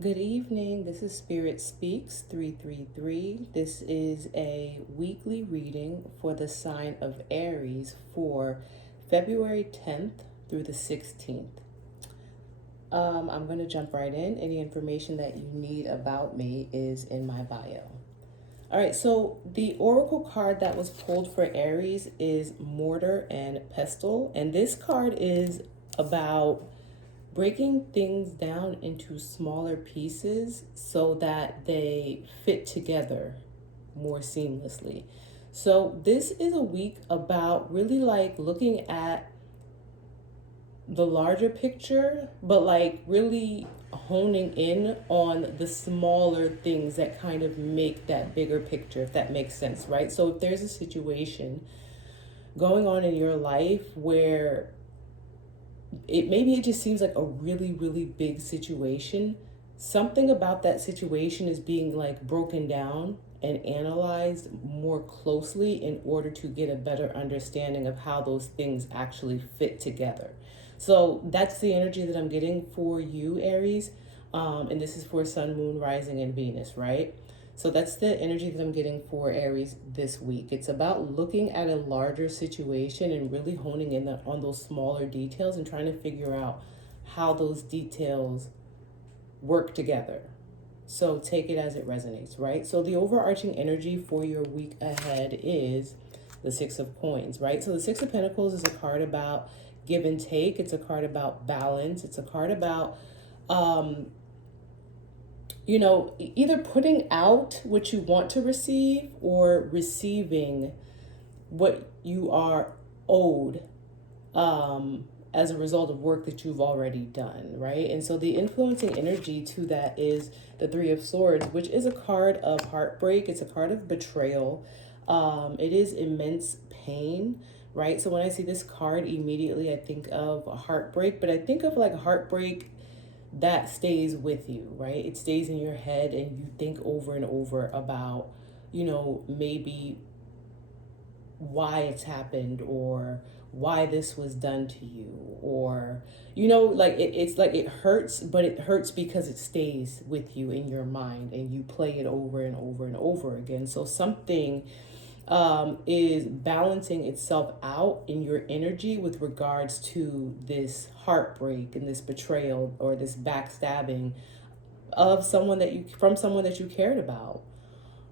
Good evening. This is Spirit Speaks 333. This is a weekly reading for the sign of Aries for February 10th through the 16th. I'm going to jump right in. Any information that you need about me is in my bio. All right, so the oracle card that was pulled for Aries is Mortar and Pestle, and this card is about breaking things down into smaller pieces so that they fit together more seamlessly. So this is a week about really like looking at the larger picture, but like really honing in on the smaller things that kind of make that bigger picture, if that makes sense, right? So if there's a situation going on in your life where it just seems like a really big situation, something about that situation is being like broken down and analyzed more closely in order to get a better understanding of how those things actually fit together. So that's the energy that I'm getting for you, Aries. And this is for Sun, Moon, Rising, and Venus, right? So that's the energy that I'm getting for Aries this week. It's about looking at a larger situation and really honing in on those smaller details and trying to figure out how those details work together. So take it as it resonates, right? So the overarching energy for your week ahead is the Six of Coins, right? So the Six of Pentacles is a card about give and take. It's a card about balance. It's a card about either putting out what you want to receive or receiving what you are owed as a result of work that you've already done, right? And so the influencing energy to that is the Three of Swords, which is a card of heartbreak. It's a card of betrayal. It is immense pain, right? So when I see this card, immediately I think of a heartbreak, but I think of like a heartbreak that stays with you, right? It stays in your head and you think over and over about, maybe why it's happened or why this was done to you, or like it's like it hurts, but it hurts because it stays with you in your mind and you play it over and over and over again. So something is balancing itself out in your energy with regards to this heartbreak and this betrayal or this backstabbing of someone that you cared about.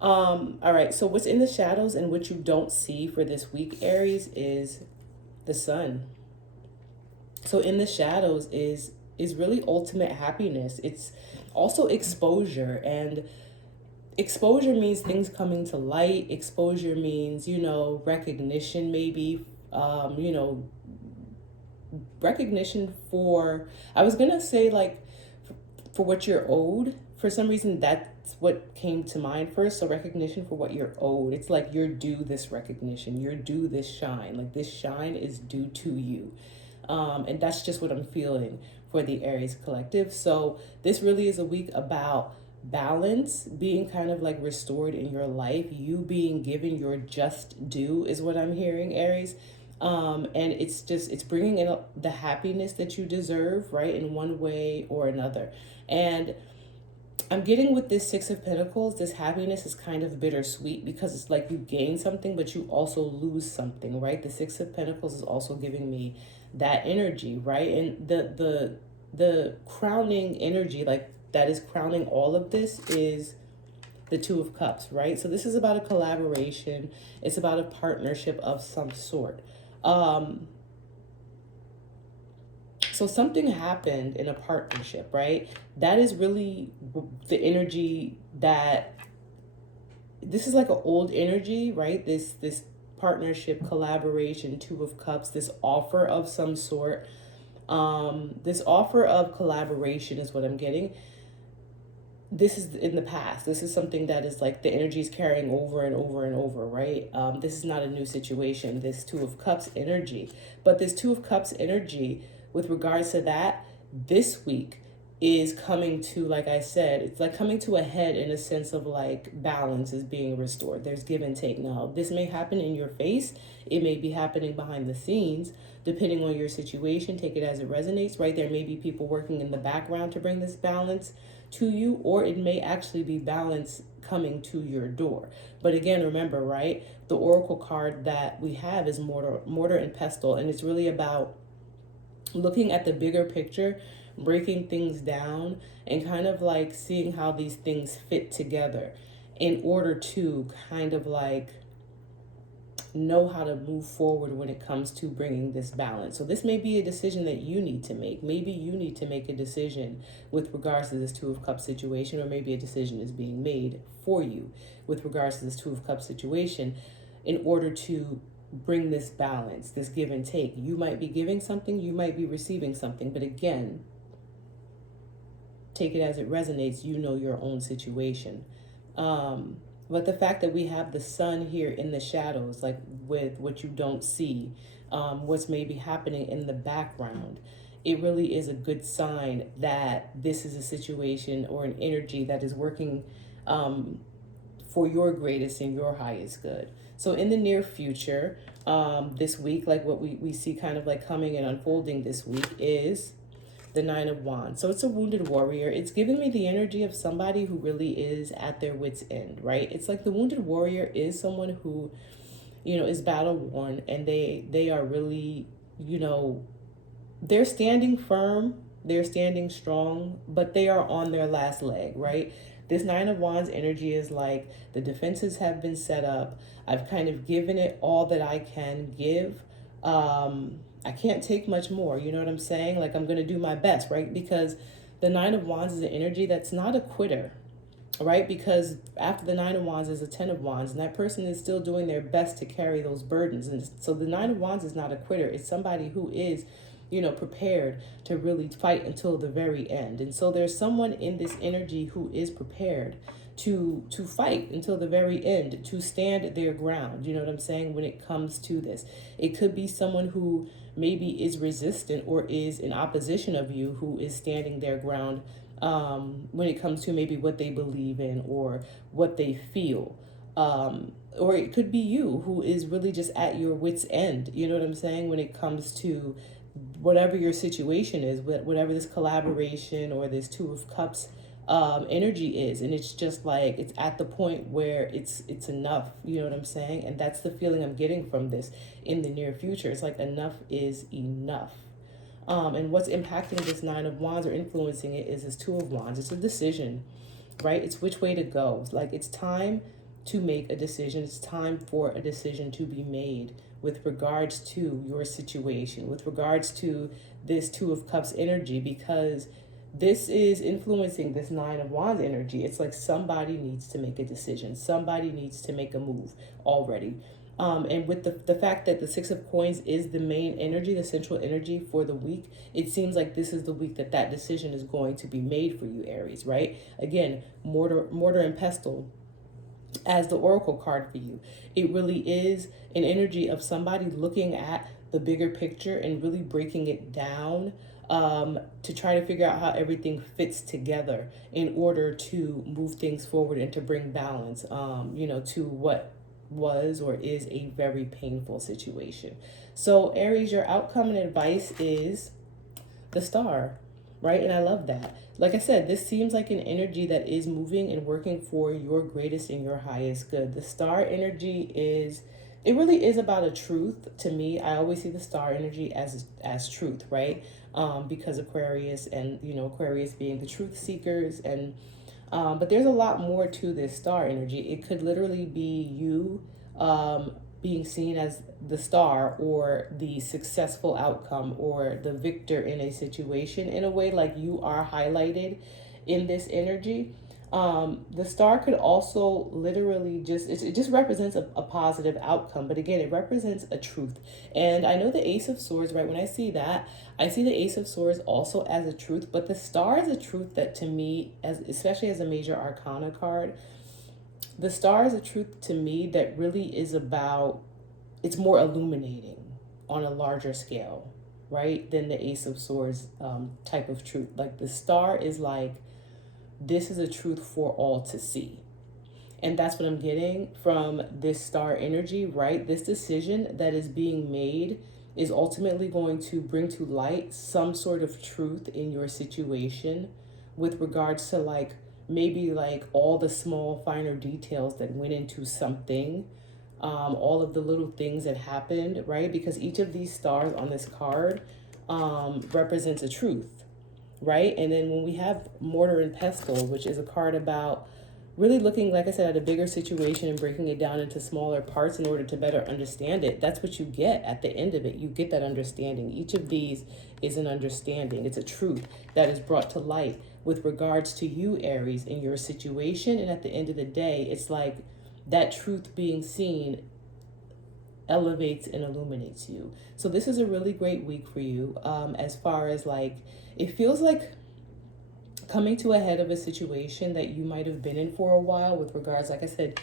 All right, so what's in the shadows and what you don't see for this week, Aries, is the sun. So in the shadows is really ultimate happiness. It's also exposure, and exposure means things coming to light. Exposure means, recognition, maybe, recognition for, I was going to say like for what you're owed. For some reason, that's what came to mind first. So recognition for what you're owed. It's like you're due this recognition. You're due this shine. Like this shine is due to you. And that's just what I'm feeling for the Aries collective. So this really is a week about balance being kind of like restored in your life. You being given your just due is what I'm hearing, Aries. And it's bringing in the happiness that you deserve, right, in one way or another. And I'm getting with this Six of Pentacles, this happiness is kind of bittersweet because it's like you gain something, but you also lose something, right? The Six of Pentacles is also giving me that energy, right? And the crowning energy, like that is crowning all of this, is the Two of Cups, right? So this is about a collaboration. It's about a partnership of some sort. So something happened in a partnership, right? That is really the energy that, this is like an old energy, right? This partnership, collaboration, Two of Cups, this offer of some sort. This offer of collaboration is what I'm getting. This is in the past. This is something that is like the energy is carrying over and over and over, right? This is not a new situation, this Two of Cups energy. But this Two of Cups energy, with regards to that, this week is coming to, like I said, it's like coming to a head in a sense of like balance is being restored. There's give and take. Now, this may happen in your face, it may be happening behind the scenes, depending on your situation. Take it as it resonates, right? There may be people working in the background to bring this balance to you, or it may actually be balance coming to your door. But again, remember, right? The oracle card that we have is mortar and pestle, and it's really about looking at the bigger picture, breaking things down, and kind of like seeing how these things fit together in order to kind of like know how to move forward when it comes to bringing this balance. So this may be a decision that you need to make. Maybe you need to make a decision with regards to this Two of Cups situation, or maybe a decision is being made for you with regards to this Two of Cups situation in order to bring this balance, this give and take. You might be giving something, you might be receiving something, but again, take it as it resonates. You know your own situation. But the fact that we have the sun here in the shadows, like with what you don't see, what's maybe happening in the background, it really is a good sign that this is a situation or an energy that is working for your greatest and your highest good. So in the near future, this week, like what we see kind of like coming and unfolding this week is the Nine of Wands. So it's a wounded warrior. It's giving me the energy of somebody who really is at their wit's end, right? It's like the wounded warrior is someone who, you know, is battle worn, and they are really, you know, they're standing firm, they're standing strong, but they are on their last leg, right? This Nine of Wands energy is like the defenses have been set up. I've kind of given it all that I can give. I can't take much more. You know what I'm saying? Like, I'm going to do my best, right? Because the Nine of Wands is an energy that's not a quitter, right? Because after the Nine of Wands is a Ten of Wands, and that person is still doing their best to carry those burdens. And so the Nine of Wands is not a quitter. It's somebody who is, you know, prepared to really fight until the very end. And so there's someone in this energy who is prepared to fight until the very end, to stand their ground. You know what I'm saying? When it comes to this, it could be someone who maybe is resistant or is in opposition of you, who is standing their ground when it comes to maybe what they believe in or what they feel. Or it could be you who is really just at your wit's end. You know what I'm saying? When it comes to whatever your situation is, whatever this collaboration or this Two of Cups energy is, and it's just like it's at the point where it's enough. You know what I'm saying? And that's the feeling I'm getting from this in the near future. It's like enough is enough. And what's impacting this Nine of Wands or influencing it is this Two of Wands. It's a decision, right? It's which way to go. It's like it's time to make a decision. It's time for a decision to be made with regards to your situation, with regards to this Two of Cups energy, because this is influencing this Nine of Wands energy. It's like somebody needs to make a decision. Somebody needs to make a move already. And with the fact that the Six of Coins is the main energy, the central energy for the week, it seems like this is the week that that decision is going to be made for you, Aries, right? Again, mortar and pestle as the oracle card for you. It really is an energy of somebody looking at the bigger picture and really breaking it down to try to figure out how everything fits together in order to move things forward and to bring balance, you know, to what was or is a very painful situation. So Aries, your outcome and advice is the Star, right? And I love that. Like I said, this seems like an energy that is moving and working for your greatest and your highest good. The Star energy is, it really is about a truth to me. I always see the Star energy as truth, right? Because Aquarius, and you know, Aquarius being the truth seekers, and but there's a lot more to this Star energy. It could literally be you being seen as the star or the successful outcome or the victor in a situation, in a way like you are highlighted in this energy. The star could also literally just, it just represents a positive outcome. But again, it represents a truth. And I know the Ace of Swords, right? When I see that, I see the Ace of Swords also as a truth. But the star is a truth that to me, especially as a major arcana card, the star is a truth to me that really is about, it's more illuminating on a larger scale, right, than the Ace of Swords type of truth. Like the Star is like, this is a truth for all to see. And that's what I'm getting from this Star energy, right? This decision that is being made is ultimately going to bring to light some sort of truth in your situation with regards to like maybe like all the small finer details that went into something, all of the little things that happened, right? Because each of these stars on this card represents a truth, right? And then when we have Mortar and Pestle, which is a card about really looking, like I said, at a bigger situation and breaking it down into smaller parts in order to better understand it, that's what you get at the end of it. You get that understanding. Each of these is an understanding. It's a truth that is brought to light with regards to you, Aries, in your situation. And at the end of the day, it's like that truth being seen elevates and illuminates you. So this is a really great week for you, as far as like, it feels like coming to a head of a situation that you might have been in for a while with regards, like I said,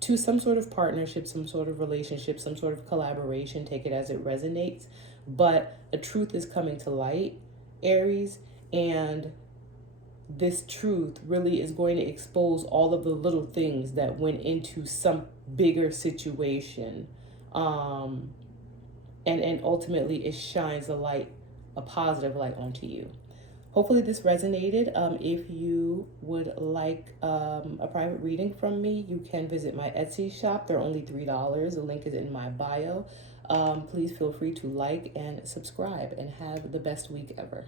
to some sort of partnership, some sort of relationship, some sort of collaboration, take it as it resonates. But a truth is coming to light, Aries, and this truth really is going to expose all of the little things that went into some bigger situation. And ultimately it shines a positive light onto you. Hopefully this resonated. If you would like a private reading from me, you can visit my Etsy shop. They're only $3. The link is in my bio. Please feel free to like and subscribe, and have the best week ever.